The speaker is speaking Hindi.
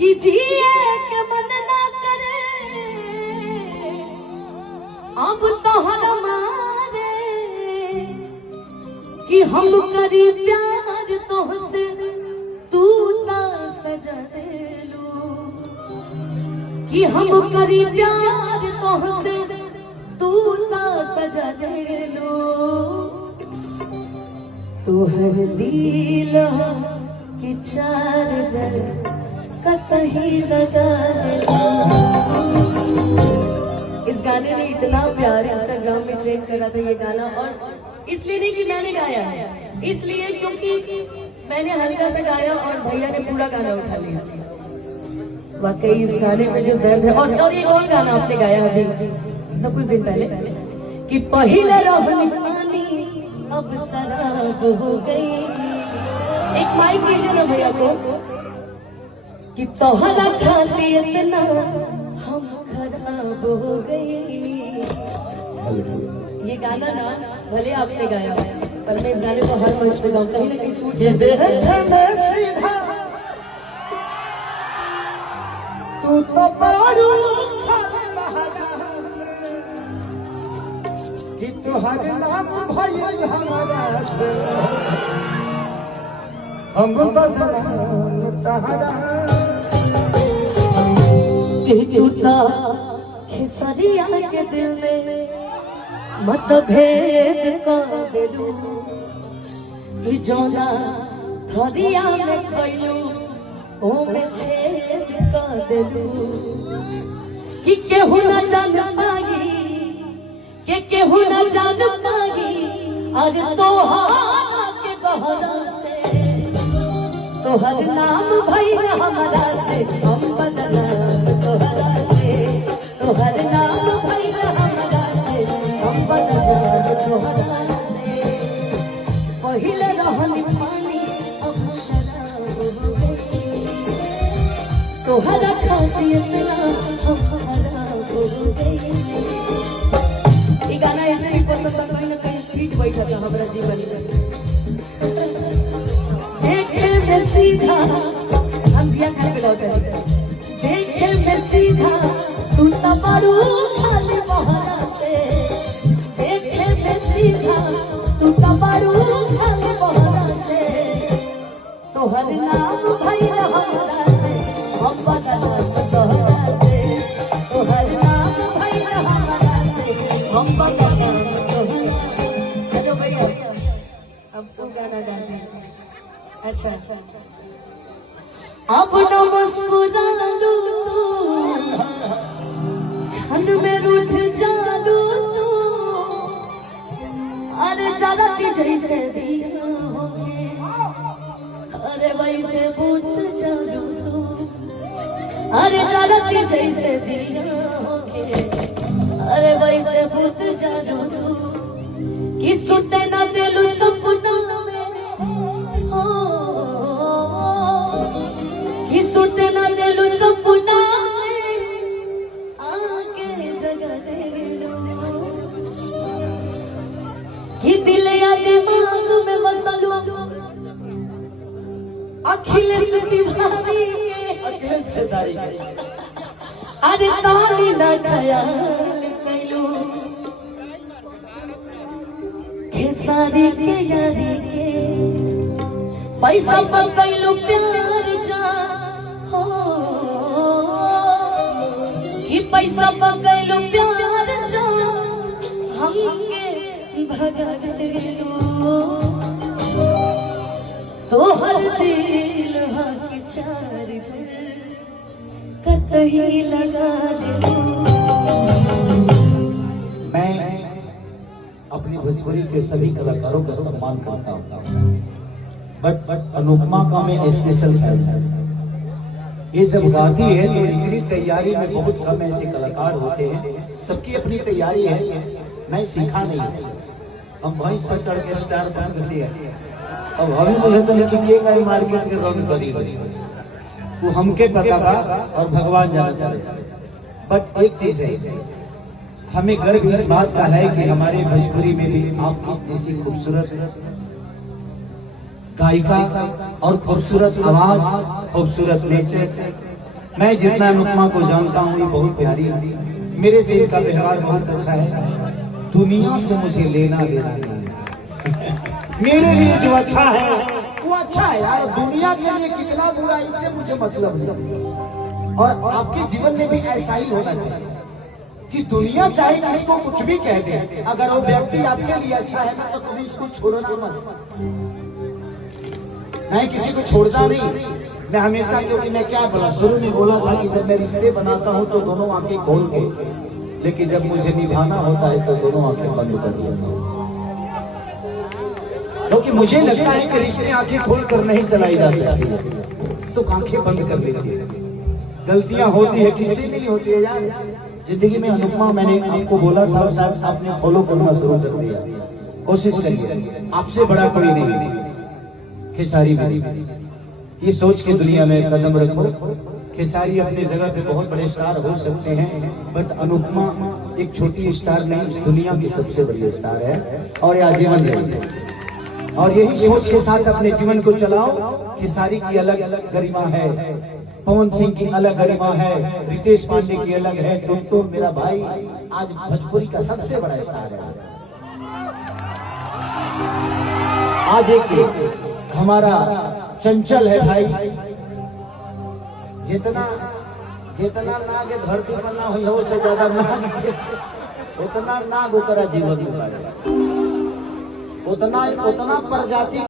कि जिए के मन ना करे अब तोहर मारे कि हम करी प्यार तोहसे तू ना सजा देलू कि हम करी प्यार तोहसे तू ना सजा देलू तोहर दिल कि चार्जर कतही लगा देलू। इस गाने ने इतना प्यार इंस्टाग्राम में ट्रेंड करा था ये गाना, और इसलिए नहीं कि मैंने गाया है, इसलिए क्योंकि मैंने हल्का सा गाया और भैया ने पूरा गाना उठा लिया। वाकई इस गाने में जो दर्द है, और एक और गाना आपने गाया अभी तो कुछ दिन पहले कि पहले रहनी पानी अब शराब हो गई। एक माइक दीजिए ना भैया को कि तोहरा खाती इतना हम खराब हो गई। ये गाना ना भले आपने गाया पर मैं इस गाने को हर मंच पे गाऊं, कहीं ना कहीं सूट सीधा तू तो पारू कि तुहर नाम भइल हमरा से हम बदनाम तहरा तू तो खेसरिया के दिल में मतभेद कर देलू कि जोना थरिया में खइलू ओ में छेद कर देलू कि केहू न जान पागी के केहू न जान पागी अरे तोहारा के गहरा से तोहर नाम भइल हमरा से हम बदनाम तोहरा से तोहर नाम भइल हमरा से हम बदनाम तोहरा से पहिले रहनी पानी अब शराब हो गई तोहरा खातिर इतना हम खराब हो गई। ये गाना ऐसे भी पसंद कहीं ना कहीं स्वीट बैठा था हमारा जीवन में। देखे में सीधा हम जिया खाने पे लौटे देखे में सीधा तू तबारू खाली बहरा से देखे में सीधा तू तबारू खाली बहरा से तोहर नाम भइल हमरा से हम बदनाम तोहरा से तोहर नाम भइल हमरा से हम बदनाम तोहरा से। चलो भैया अब तो गाना गाते हैं। अच्छा अब न मुस्कुरा लू तू क्षण में रूठ जालू तू अरे जलती जैसे दिया होके अरे वैसे भूत जालू तू अरे जलती जैसे दिया होके अरे वैसे भूत जालू तू कि सुते न दिलू सपना कि सुते न दिलू सपना आगे जगा देलू कि दिल या दिमाग में बसलू अखिलेश तिवारी के सारी अरे ताली ना ख्याल कैलू खेसारी के यारी के पैसा पकैलू प्यार जा हो कि पैसा पकैलू प्यार जा हमके भगा देलू तोहर दिल के चार्जर कतही लगा देलू। मैं अपनी भोजपुरी के सभी कलाकारों का सम्मान करता हूँ, बट अनुपमा का मैं स्पेशल है। ये जब गाती है तो इतनी तैयारी में बहुत कम ऐसे कलाकार होते हैं, सबकी अपनी तैयारी है। मैं सीखा नहीं, हम भैंस पर चढ़ के स्टार बन कर दिया। अब हमें बोले तो लेकिन के गए मार्केट के रंग करी वो हमके पता बा और भगवान जानता है। बट एक चीज है, हमें गर्व इस बात का है कि हमारे भोजपुरी में भी आपकी जैसी खूबसूरत गायिका और खूबसूरत आवाज, खूबसूरत नेचर मैं जितना अनुपमा को जानता हूँ ये बहुत प्यारी है, मेरे से इसका व्यवहार बहुत अच्छा है, दुनिया से मुझे लेना देना नहीं। मेरे लिए जो अच्छा है वो अच्छा है यार, दुनिया के लिए कितना बुरा इससे मुझे मतलब नहीं। और आपके जीवन में भी ऐसा ही होना चाहिए कि दुनिया चाहे किसको कुछ भी कह दे, अगर वो व्यक्ति आपके लिए अच्छा है ना तो कभी उसको छोड़ना मत। मैं किसी को छोड़ता नहीं, मैं हमेशा, क्योंकि मैं क्या बोला शुरू में बोला था कि जब मैं रिश्ते बनाता हूँ तो दोनों आंखें खोल के, लेकिन जब मुझे निभाना होता है तो दोनों आंखें बंद कर देता हूँ, क्योंकि मुझे लगता है कि रिश्ते आंखें खोल कर नहीं चलाई जा सकती, तो आंखें बंद कर लेती है। गलतियां होती है, किससे नहीं होती है यार जिंदगी में। अनुपमा मैंने आपको बोला था, शायद आपने फॉलो करना शुरू कर दिया, कोशिश करिए, आपसे बड़ा कोई नहीं। खेसारी भाई, ये सोच के दुनिया में कदम रखो, खेसारी अपनी जगह पे बहुत बड़े स्टार हो सकते हैं, बट अनुपमा एक छोटी स्टार नहीं, इस दुनिया की सबसे बड़ी स्टार है और ये आजीवन रहेगी। और यही सोच के साथ अपने जीवन को चलाओ। खेसारी की अलग अलग गरिमा है, पवन सिंह की अलग गरिमा है, रितेश पांडे की अलग है, टुनटुन मेरा भाई आज भोजपुरी का सबसे बड़ा स्टार है। आज एक हमारा चंचल है भाई, जितना जितना नाग धरती पर ना हुई हो से ज्यादा नाग, उतना नाग ओकरा जीवन में उतना प्रजाति